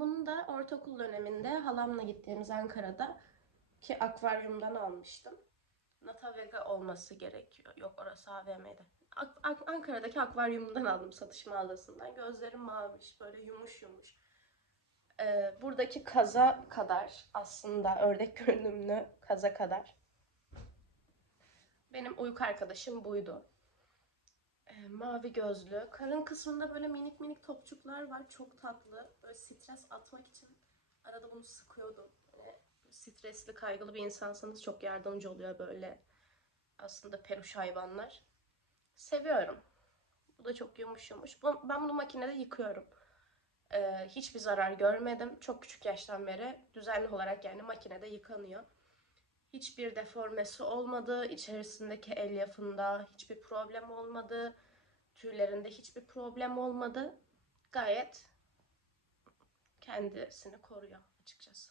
Bunu da ortaokul döneminde halamla gittiğimiz Ankara'da ki akvaryumdan almıştım. Nata Vega olması gerekiyor. Yok orası AVM'de. Ak- Ak- Ankara'daki akvaryumdan aldım satış mağazasından. Gözlerim maviş, böyle yumuş yumuş. Ee, buradaki kaza kadar aslında ördek görünümlü kaza kadar. Benim uyku arkadaşım buydu. Ee, mavi gözlü. Karın kısmında böyle minik minik topçuklar var. Çok tatlı. Böyle stres atmak için arada bunu sıkıyordum. Hani stresli, kaygılı bir insansanız çok yardımcı oluyor böyle aslında peluş hayvanlar. Seviyorum. Bu da çok yumuş yumuş. Ben bunu makinede yıkıyorum. Ee, hiçbir zarar görmedim. Çok küçük yaştan beri düzenli olarak yani makinede yıkanıyor. Hiçbir deformesi olmadı. İçerisindeki elyafında hiçbir problem olmadı. Tüylerinde hiçbir problem olmadı. Gayet kendisini koruyor açıkçası.